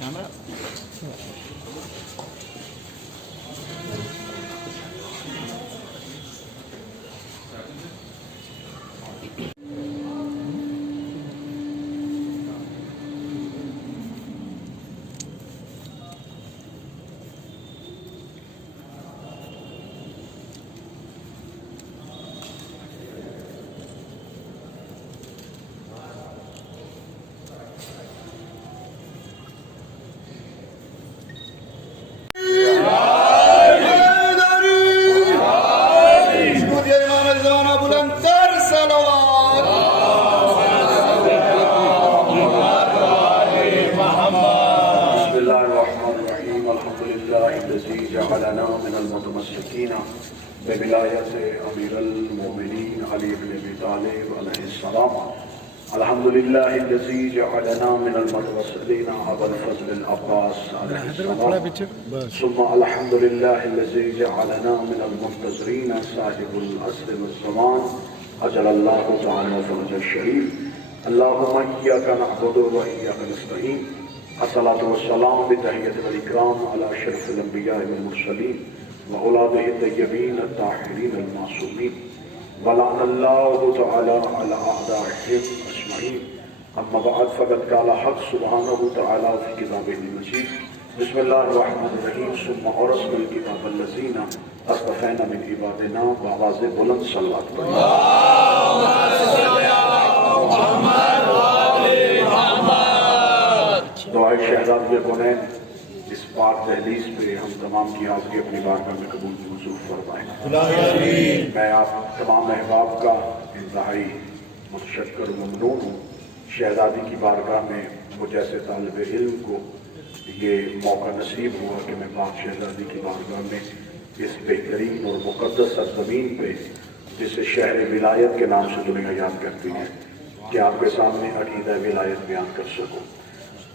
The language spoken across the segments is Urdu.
Camera. جعلنا من المتمسكين بولایت امیر المؤمنین علی بن ابی طالب علیہ السلام. الحمد للہ الذی جعلنا من المتوسلین ابا الفضل العباس علیہ السلام. ثم الحمد للہ الذی جعلنا من المنتظرین صاحب العصر والزمان اجل اللہ تعالی فرج الشریف. اللہم ایاک نعبد و ایاک نستعین. الصلاة والسلام بتحیت والاکرام علی اشرف الانبیاء والمرسلین وأولادہ الطیبین الطاہرین المعصومین ولعن اللہ تعالی علی اعدائهم اجمعین. اما بعد فقد قال حق سبحانہ تعالی فی کتابہ المجید. بسم اللہ الرحمن الرحیم. ثم اورثنا الکتاب الذین اصطفینا من عبادنا. بآواز بلند صلوات پڑھیں. دعائے شہزادی کونین اس پاک دہلیز پہ ہم تمام کی حاضری اپنی بارگاہ میں قبول منظور فرمائیں. میں آپ تمام احباب کا انتہائی متشکر و ممنون ہوں. شہزادی کی بارگاہ میں وہ جیسے طالب علم کو یہ موقع نصیب ہوا کہ میں پاک شہزادی کی بارگاہ میں اس بہترین اور مقدس سرزمین پہ جسے شہر ولایت کے نام سے دنیا یاد کرتی ہے کہ آپ کے سامنے عقیدہ ولایت بیان کر سکوں.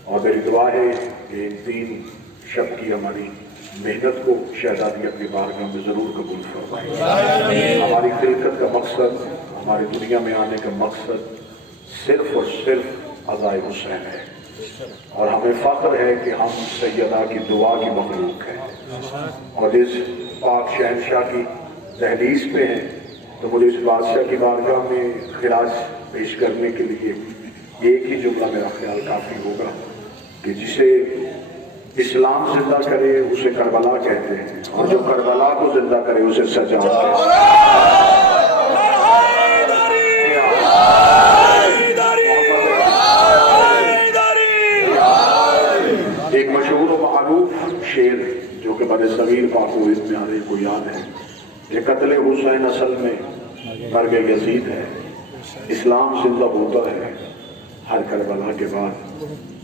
اور میری دعا ہے کہ ان 3 شب کی ہماری محنت کو شہزادی اپنی بارگاہ میں ضرور قبول فرمائے. ہماری خلقت کا مقصد، ہماری دنیا میں آنے کا مقصد صرف اور صرف عزائے حسین ہے، اور ہمیں فخر ہے کہ ہم سیدہ کی دعا کی مخلوق ہیں اور اس پاک شہنشاہ کی دہلیز پہ ہیں. تو مجھے اس بادشاہ کی بارگاہ میں خراج پیش کرنے کے لیے ایک ہی جملہ میرا خیال کافی ہوگا کہ جسے اسلام زندہ کرے اسے کربلا کہتے ہیں، اور جو کربلا کو زندہ کرے اسے سجاد کہتے ہیں. ایک مشہور و معروف شعر جو کہ بڑے صغیر پاکویز میں آنے کو یاد ہے کہ قتل حسین اصل میں مرگ یزید ہے، اسلام زندہ ہوتا ہے ہر کربلا کے بعد.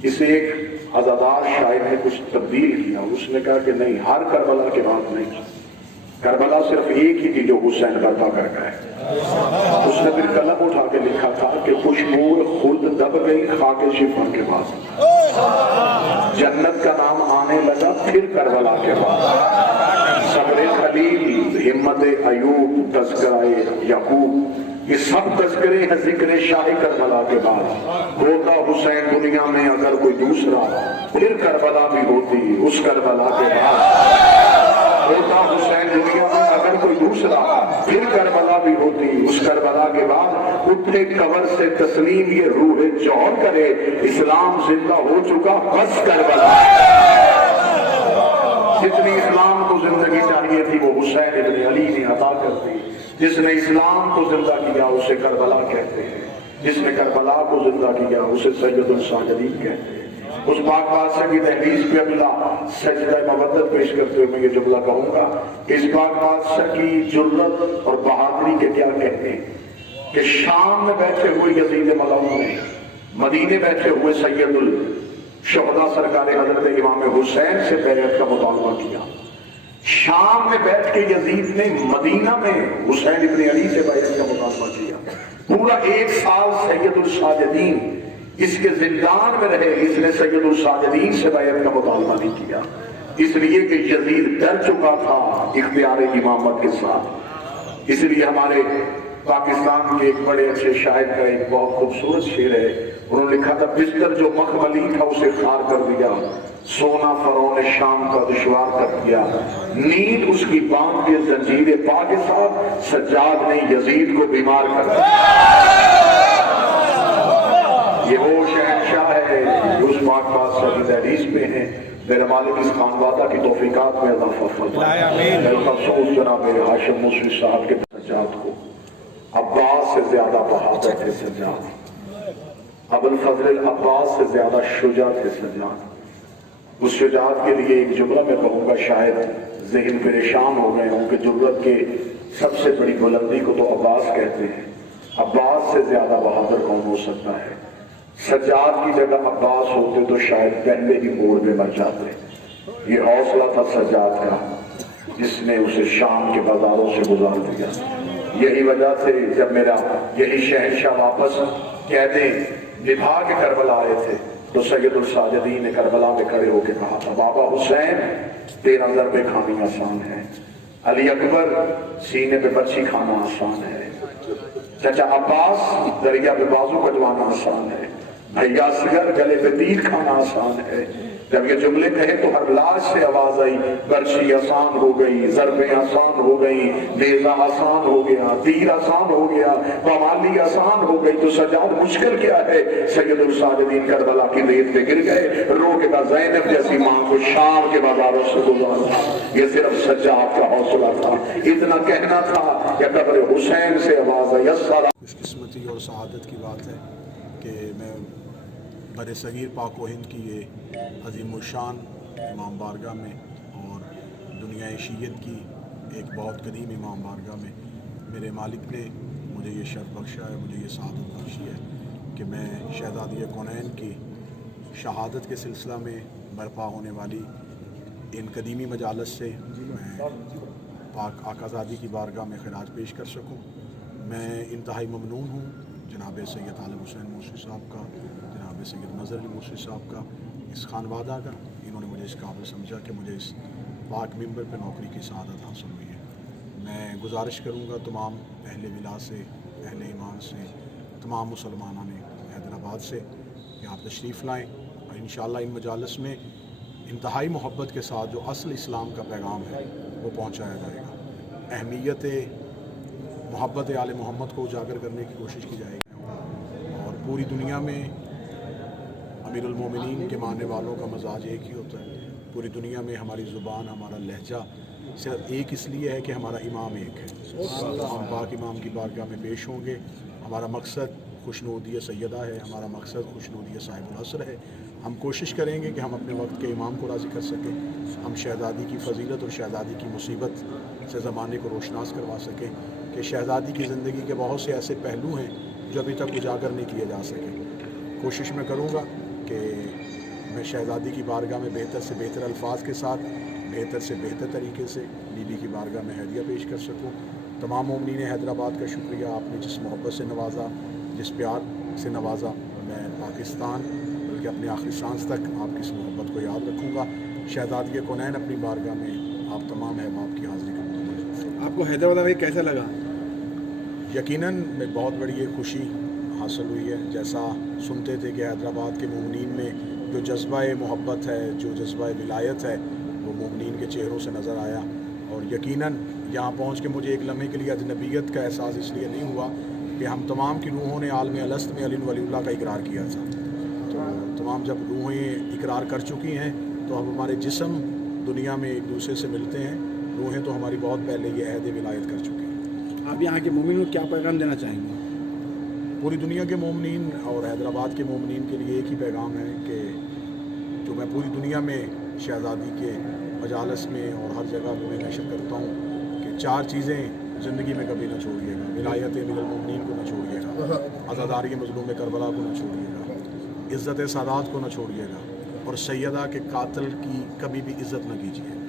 اسے ایک عزادار شاعر نے کچھ تبدیل کیا. اس نے کہا کہ نہیں، ہر کربلا کے بعد نہیں، کربلا صرف ایک ہی تھی جو حسین برپا کر گئے. اس نے پھر قلم اٹھا کے لکھا تھا کہ خوشبو خود دب گئی خاک شفا کے بعد، جنت کا نام آنے لگا پھر کربلا کے بعد. صبر خلیل، ہمت ایوب، تذکرہ یعقوب، یہ سب تذکرے ہیں ذکر شاہ کربلا کے بعد. ہوتا حسین دنیا میں اگر کوئی دوسرا پھر کربلا بھی ہوتی اس کربلا کے بعد. ہوتا حسین دنیا میں اگر کوئی دوسرا پھر کربلا بھی ہوتی اس کربلا کے بعد. اٹھے قبر سے تسلیم یہ روح جوہر کرے، اسلام زندہ ہو چکا بس کربلا. جتنی اسلام کو زندگی چاہیے تھی وہ حسین ابن علی نے عطا کر دی. جس نے اسلام کو زندہ کیا اسے کربلا کہتے ہیں، جس نے کربلا کو زندہ کیا اسے سید الساجدین کہتے ہیں. اس پاک بادشاہ کی دہلیز پہ اگلا سجدہ مودت پیش کرتے ہوئے میں یہ جملہ کہوں گا کہ اس پاک بادشاہ کی جرت اور بہادری کے کیا کہتے ہیں کہ شام میں بیٹھے ہوئے یزید ملعون نے مدینے بیٹھے ہوئے سید الشہداء سرکار حضرت امام حسین سے بیعت کا مطالبہ کیا. شام میں بیٹھ کے یزید نے مدینہ میں حسین ابن علی سے بیعت کا مطالبہ کیا. پورا 1 سال سید الساجدین اس کے زندان میں رہے، اس نے سید الساجدین سے بیعت کا مطالبہ نہیں کیا، اس لیے کہ یزید ڈر چکا تھا اختیار امامت کے ساتھ. اس لیے ہمارے پاکستان کے ایک بڑے اچھے شاعر کا ایک بہت خوبصورت شعر ہے، انہوں نے لکھا تھا بستر جو مخملی تھا اسے خار کر دیا، سونا فرعون شام کا دشوار کر دیا، نیند اس کی باندھ کے زنجیر پا کے ساتھ سجاد نے یزید کو بیمار کر دیا. یہ وہ شہنشاہ ہے جو اس پاک بادشاہ کی دہلیز پہ ہیں. میرے مالک اس خانوادہ کی توفیقات میں اضافہ فرمائے. بالخصوص جناب ہاشم موسوی صاحب کے سجاد کو عباس سے زیادہ بہادر تھے سجاد، ابوالفضل العباس سے زیادہ شجاع تھے سجاد. اس شجاعت کے لیے ایک جملہ میں کہوں گا، شاید ذہن پریشان ہو گئے ہوں کہ جرأت کے سب سے بڑی بلندی کو تو عباس کہتے ہیں، عباس سے زیادہ بہادر کون ہو سکتا ہے؟ سجاد کی جگہ عباس ہوتے تو شاید پہلے ہی موڑ میں مر جاتے. یہ حوصلہ تھا سجاد کا جس نے اسے شام کے بازاروں سے گزار دیا. یہی وجہ سے جب میرا یہی شہنشاہ واپس قیدیں نبھا کے کربلا آئے تھے تو سید الساجدین نے کربلا میں کھڑے ہو کے کہا تھا بابا حسین تیرا ضربے کھانی آسان ہے، علی اکبر سینے پہ برچھی کھانا آسان ہے، چچا عباس دریا پہ بازو کٹوانا آسان ہے، بھیا اصغر گلے پہ تیر کھانا آسان ہے. جب یہ جملے کہے تو ہر لاش سے آواز آئی برچھی آسان ہو گئی، ضربیں آسان ہو گئی، نیزہ آسان ہو گیا، تیر آسان ہو گیا، پامالی آسان ہو گئی. تو سجاد مشکل کیا ہے؟ سید الساجدین کربلا کی ریت پہ گر گئے، رو کے بعد زینب جیسی ماں کو شام کے بازاروں سے گزارا. یہ صرف سجاد کا حوصلہ تھا، اتنا کہنا تھا کہ قبر حسین سے آواز آئی. خوش قسمتی اور سعادت کی بات ہے کہ میں بر صغیر پاک و ہند کی یہ عظیم الشان امام بارگاہ میں اور دنیا شیعت کی ایک بہت قدیم امام بارگاہ میں میرے مالک نے مجھے یہ شرف بخشا ہے، مجھے یہ سعادت بخشی ہے کہ میں شہزادی کونین کی شہادت کے سلسلہ میں برپا ہونے والی ان قدیمی مجالس سے میں پاک آقازادی کی بارگاہ میں خراج پیش کر سکوں. میں انتہائی ممنون ہوں جناب سید عالم حسین موسوی صاحب کا، جناب سید نظر علی موسوی صاحب کا، اس خانوادہ کا. انہوں نے مجھے اس قابل سمجھا کہ مجھے اس پاک ممبر پہ نوکری کی سعادت حاصل ہوئی ہے. میں گزارش کروں گا تمام اہل ولا سے، اہل ایمان سے، تمام مسلمانوں نے حیدرآباد سے کہ آپ تشریف لائیں اور انشاءاللہ ان مجالس میں انتہائی محبت کے ساتھ جو اصل اسلام کا پیغام ہے وہ پہنچایا جائے گا. اہمیت محبت آل محمد کو اجاگر کرنے کی کوشش کی جائے گی اور پوری دنیا میں امیر المومنین کے ماننے والوں کا مزاج ایک ہی ہوتا ہے. پوری دنیا میں ہماری زبان، ہمارا لہجہ صرف ایک اس لیے ہے کہ ہمارا امام ایک ہے. ہم پاک امام کی بارگاہ میں پیش ہوں گے. ہمارا مقصد خوشنودی سیدہ ہے، ہمارا مقصد خوشنودی صاحب العصر ہے. ہم کوشش کریں گے کہ ہم اپنے وقت کے امام کو راضی کر سکیں، ہم شہزادی کی فضیلت اور شہزادی کی مصیبت سے زمانے کو روشناس کروا سکیں کہ شہزادی کی زندگی کے بہت سے ایسے پہلو ہیں جو ابھی تک اجاگر نہیں کیے جا سکے. کوشش میں کروں گا کہ میں شہزادی کی بارگاہ میں بہتر سے بہتر الفاظ کے ساتھ بہتر سے بہتر طریقے سے بیوی کی بارگاہ میں ہدیہ پیش کر سکوں. تمام مومنین حیدرآباد کا شکریہ، آپ نے جس محبت سے نوازا، جس پیار سے نوازا. میں پاکستان بلکہ اپنے آخری سانس تک آپ کی اس محبت کو یاد رکھوں گا. شہزادی کونین اپنی بارگاہ میں آپ تمام احباب کی حاضری کروں. آپ کو حیدرآباد میں کیسا لگا؟ یقیناً میں بہت بڑی ایک خوشی حاصل ہوئی ہے. جیسا سنتے تھے کہ حیدرآباد کے مومنین میں جو جذبہ محبت ہے، جو جذبہ ولایت ہے، وہ مومنین کے چہروں سے نظر آیا. اور یقیناً یہاں پہنچ کے مجھے ایک لمحے کے لیے اجنبیت کا احساس اس لیے نہیں ہوا کہ ہم تمام کی روحوں نے عالم الست میں علی ولی اللہ کا اقرار کیا تھا. تو تمام جب روحیں اقرار کر چکی ہیں تو اب ہمارے جسم دنیا میں ایک دوسرے سے ملتے ہیں. روحیں تو ہماری بہت پہلے یہ عہد ولایت کر چکی ہیں. آپ یہاں کے مومنین کو کیا پیغام دینا چاہیں گے؟ پوری دنیا کے مومنین اور حیدرآباد کے مومنین کے لیے ایک ہی پیغام ہے کہ جو میں پوری دنیا میں شہزادی کے مجالس میں اور ہر جگہ پہ میں نشر کرتا ہوں کہ 4 چیزیں زندگی میں کبھی نہ چھوڑیے گا. ولایت امیر المومنین کو نہ چھوڑیے گا، عزاداری مظلوم کربلا کو نہ چھوڑیے گا، عزت سادات کو نہ چھوڑیے گا، اور سیدہ کے قاتل کی کبھی بھی عزت نہ کیجیے.